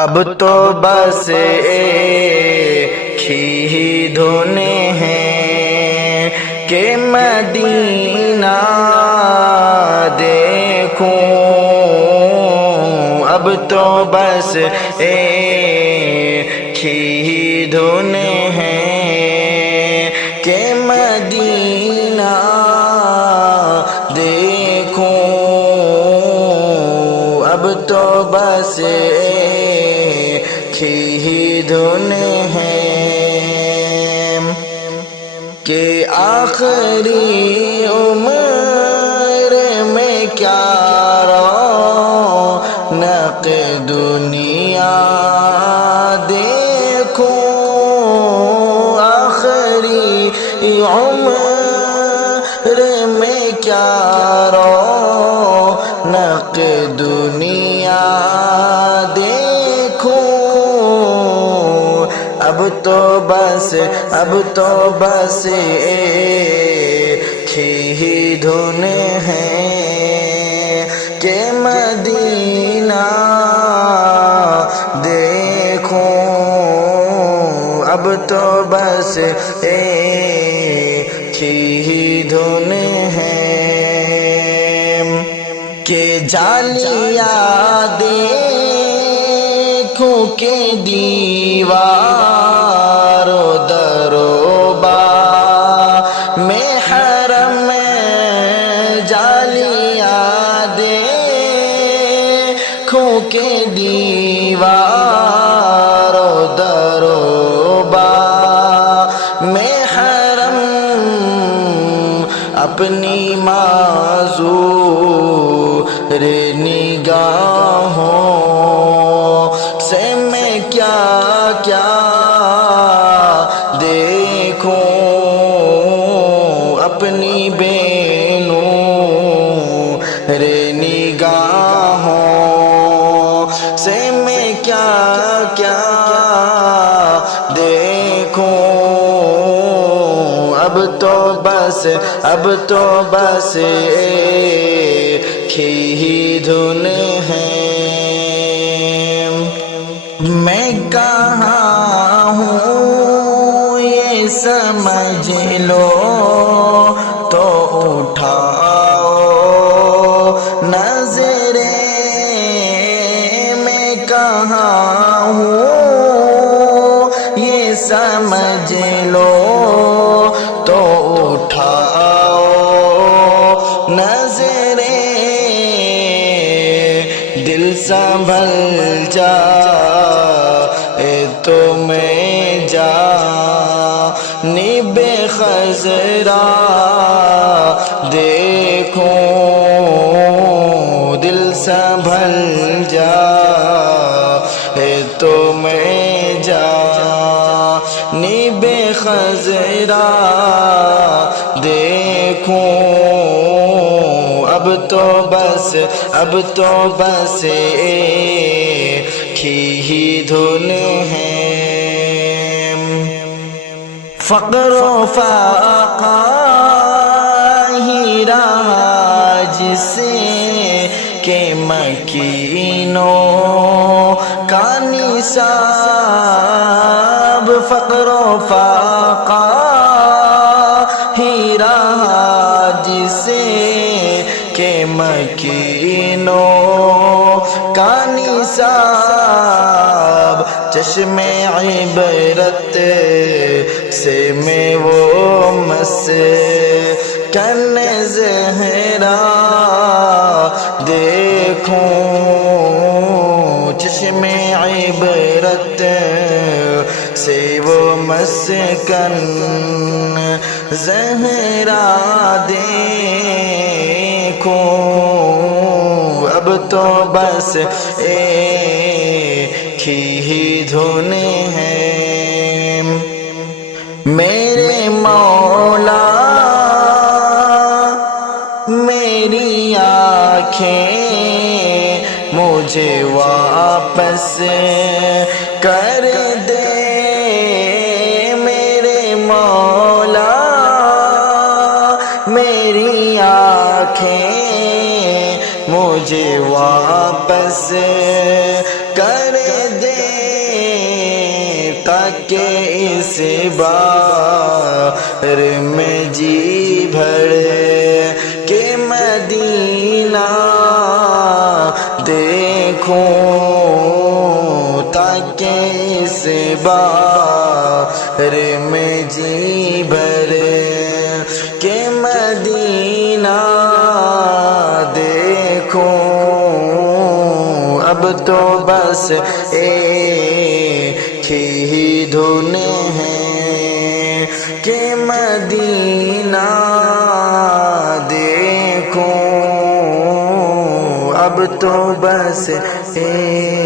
اب تو بس ایک ہی دھن ہے کہ مدینہ دیکھوں، اب تو بس ایک ہی دھن ہے کہ مدینہ دیکھوں، اب تو بس ایک ہی دھن ہے کہ آخری عمر میں کیا رونق دنیا دیکھوں، آخری عمر میں کیا رونق دنیا دیکھوں، اب تو بس ایک ہی دھن ہے کہ مدینہ دیکھوں، اب تو بس ایک ہی دھن ہے کہ جالیاں دیکھوں کہ دیوار و در و باب میں حرم، جالیاں دیکھوں کہ دیوار و در و باب میں حرم، اپنی معذور نگاہوں سے میں کیا کیا دیکھوں، اپنی بے نور نگاہوں سے میں کیا کیا دیکھوں، اب تو بس ایک ہی دھن ہے، میں کہاں ہوں یہ سمجھ لو تو اٹھاؤ نظریں، میں کہاں ہوں یہ سمجھ لو تو اٹھاؤ نظریں، دل سنبھل جائے تو میں جانب خضرا دیکھوں، دل سنبھل جائے تو میں جانب خضرا دیکھوں، اب تو بس ایک ہی دھن ہے، فقر و فاقہ ہی رہا جسے کہ مکینوں کا نصاب، فقر و فاقہ ہی رہا جسے کہ مکینوں کا نصاب، چشم عبرت سے میں وہ مسکن زہرا دیکھوں، چشم عبرت سے وہ مسکن زہرا دیکھوں، اب تو بس ایک ہی دھن ہے، میرے مولا میری آنکھیں مجھے واپس کر دے، میرے مولا میری آنکھیں مجھے واپس کر دے، تاکہ اس بار میں جی بھرے کہ مدینہ دیکھوں، تاکہ اس بار میں جی بھرے کہ مدینہ دیکھوں۔ اب تو بس ایک ہی دھن ہے کہ مدینہ دیکھوں، اب تو بس ایک